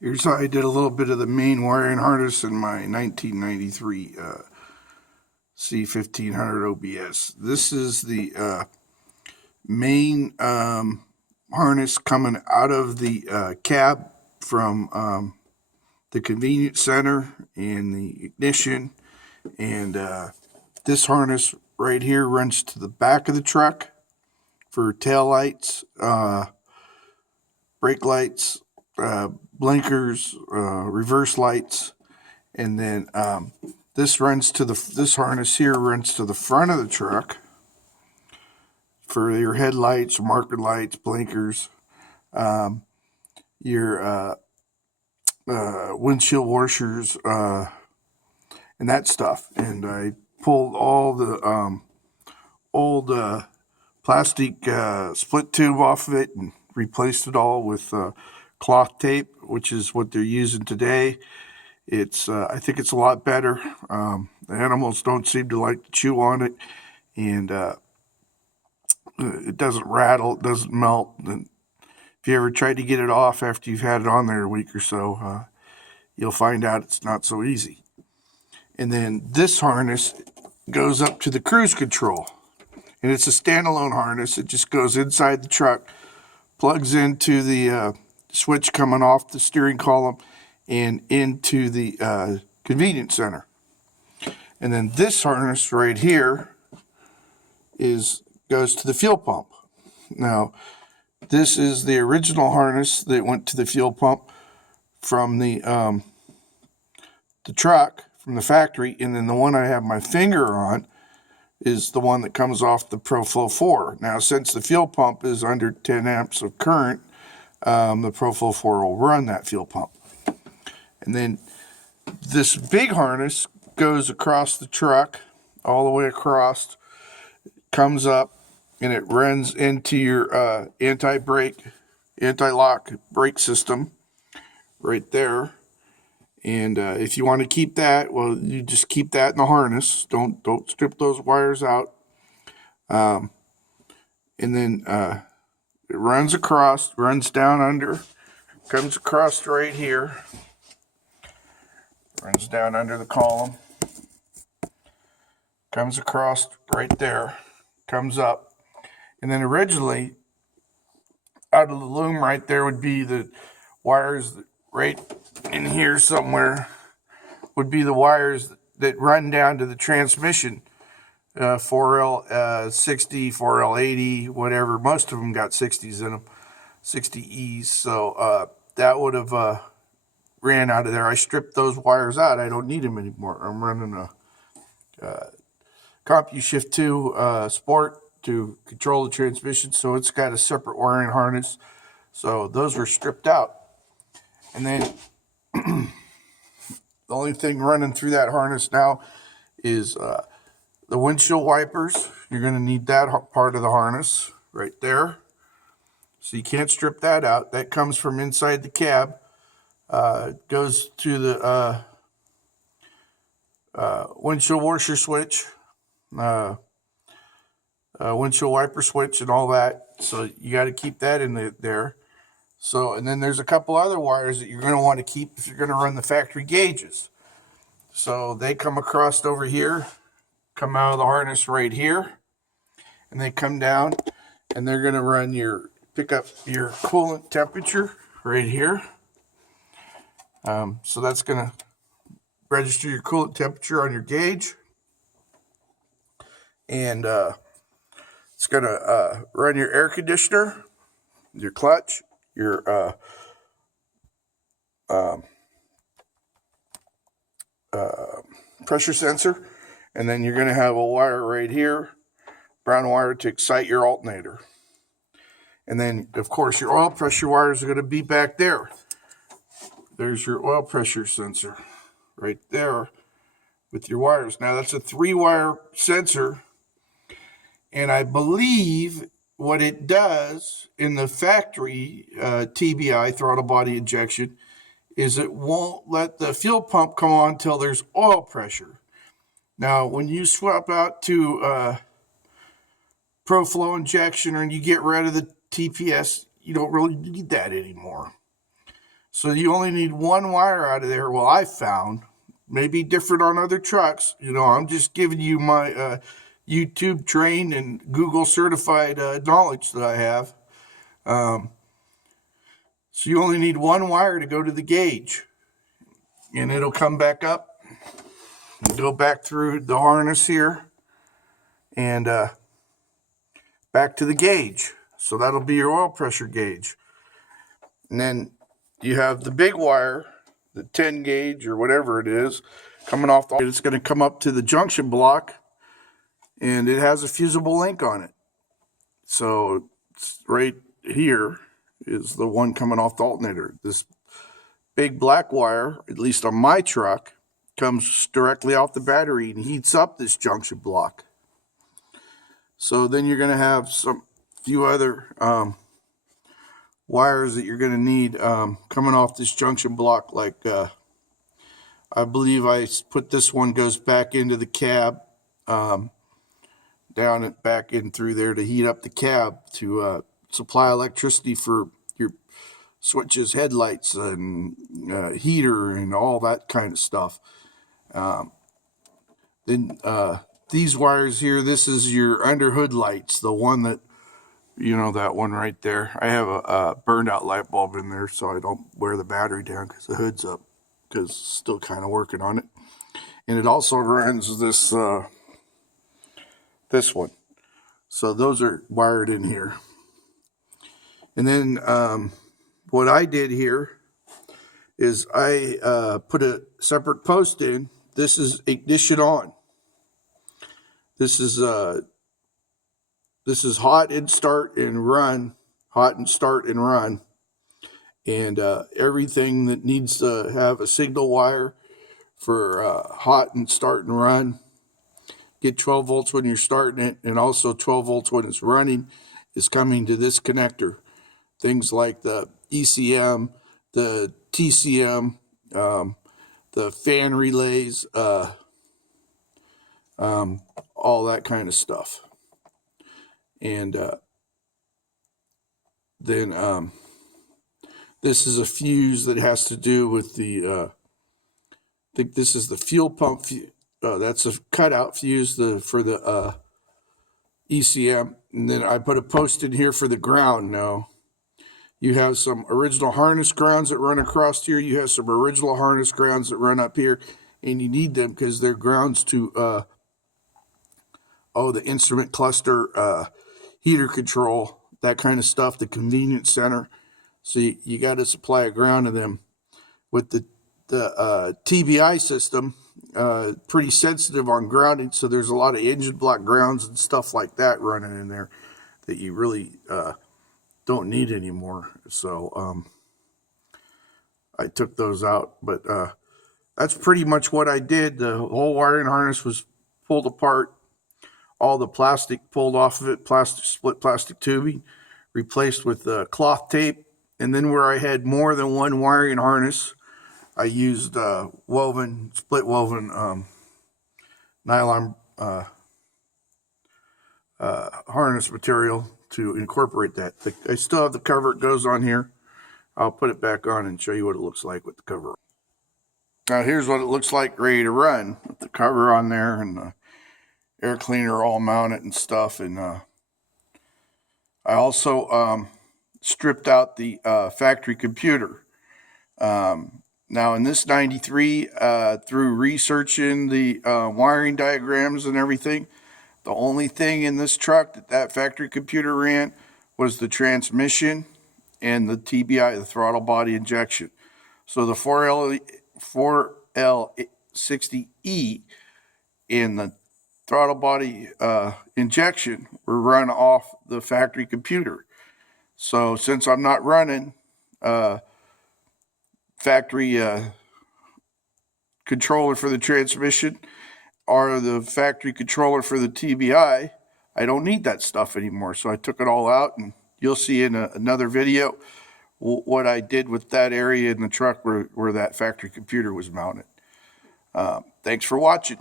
Here's how I did a little bit of the main wiring harness in my 1993 C1500 OBS. This is the main harness coming out of the cab from the convenience center and the ignition. And this harness right here runs to the back of the truck for tail lights, brake lights, blinkers, reverse lights, and then this harness here runs to the front of the truck for your headlights, marker lights, blinkers, your windshield washers, and that stuff. And I pulled all the old plastic split tube off of it and replaced it all with cloth tape, which is what they're using today. It's I think it's a lot better. The animals don't seem to like to chew on it, and it doesn't rattle, it doesn't melt. And if you ever tried to get it off after you've had it on there a week or so, you'll find out it's not so easy. And then this harness goes up to the cruise control, and it's a standalone harness. It just goes inside the truck, plugs into the switch coming off the steering column and into the convenience center. And then this harness right here goes to the fuel pump. Now, this is the original harness that went to the fuel pump from the truck, from the factory, and then the one I have my finger on is the one that comes off the Pro Flo 4. Now, since the fuel pump is under 10 amps of current, the Pro Flo 4 will run that fuel pump. And then this big harness goes across the truck, all the way across, comes up, and it runs into your anti-lock brake system right there. And if you want to keep that, well, you just keep that in the harness. Don't strip those wires out. And then it runs across, runs down under, comes across right here, runs down under the column, comes across right there, comes up. And then originally, out of the loom right there would be the wires right in here somewhere, would be the wires that run down to the transmission, 4L60, 4L80, whatever. Most of them got 60s in them, 60Es. So that would have ran out of there. I stripped those wires out. I don't need them anymore. I'm running a Compushift Sport to control the transmission, so it's got a separate wiring harness. So those were stripped out. And then the only thing running through that harness now is the windshield wipers. You're going to need that part of the harness right there. So you can't strip that out. That comes from inside the cab. Goes to the windshield washer switch, windshield wiper switch, and all that. So you got to keep that in there. So, and then there's a couple other wires that you're going to want to keep if you're going to run the factory gauges. So they come across over here, come out of the harness right here, and they come down, and they're going to pick up your coolant temperature right here. So that's going to register your coolant temperature on your gauge, and it's going to run your air conditioner, your clutch, your pressure sensor, and then you're going to have a wire right here, brown wire, to excite your alternator. And then, of course, your oil pressure wires are going to be back there. There's your oil pressure sensor right there with your wires. Now, that's a 3-wire sensor, and I believe what it does in the factory TBI, throttle body injection, is it won't let the fuel pump come on until there's oil pressure. Now, when you swap out to Pro Flo injection and you get rid of the TPS, you don't really need that anymore. So you only need one wire out of there. Well, I found, maybe different on other trucks. You know, I'm just giving you my YouTube trained and Google certified knowledge that I have. So you only need one wire to go to the gauge, and it'll come back up and go back through the harness here and back to the gauge. So that'll be your oil pressure gauge. And then you have the big wire, the 10 gauge or whatever it is, coming off the, it's going to come up to the junction block, and it has a fusible link on it. So it's right here is the one coming off the alternator. This big black wire, at least on my truck, comes directly off the battery and heats up this junction block. So then you're going to have some few other wires that you're going to need coming off this junction block. Like I believe I put this one goes back into the cab, down and back in through there to heat up the cab to supply electricity for your switches, headlights, and heater and all that kind of stuff. Then these wires here, this is your under hood lights, the one that, you know, that one right there. I have a burned out light bulb in there so I don't wear the battery down because the hood's up, because still kind of working on it. And it also runs this this one. So those are wired in here. And then what I did here is I put a separate post in. This is ignition on. This is hot and start and run, hot and start and run. And everything that needs to have a signal wire for hot and start and run, get 12 volts when you're starting it, and also 12 volts when it's running, is coming to this connector. Things like the ECM, the TCM, the fan relays, all that kind of stuff. And then this is a fuse that has to do with the, I think this is the fuel pump. That's a cutout fuse for the ECM. And then I put a post in here for the ground now. You have some original harness grounds that run across here. You have some original harness grounds that run up here. And you need them because they're grounds to, the instrument cluster, heater control, that kind of stuff, the convenience center. So you got to supply a ground to them. With the TBI system, pretty sensitive on grounding, so there's a lot of engine block grounds and stuff like that running in there that you really don't need anymore. So I took those out, but that's pretty much what I did. The whole wiring harness was pulled apart, all the plastic pulled off of it, split plastic tubing, replaced with cloth tape. And then where I had more than one wiring harness, I used split woven nylon harness material to incorporate that. I still have the cover. It goes on here. I'll put it back on and show you what it looks like with the cover. Now here's what it looks like ready to run with the cover on there and the air cleaner all mounted and stuff. And I also stripped out the factory computer. Now in this 93, through researching the wiring diagrams and everything, the only thing in this truck that factory computer ran was the transmission and the TBI, the throttle body injection. So the 4L60E and the throttle body injection were run off the factory computer. So since I'm not running factory controller for the transmission or the factory controller for the TBI, I don't need that stuff anymore. So I took it all out, and you'll see in another video what I did with that area in the truck where that factory computer was mounted. Thanks for watching.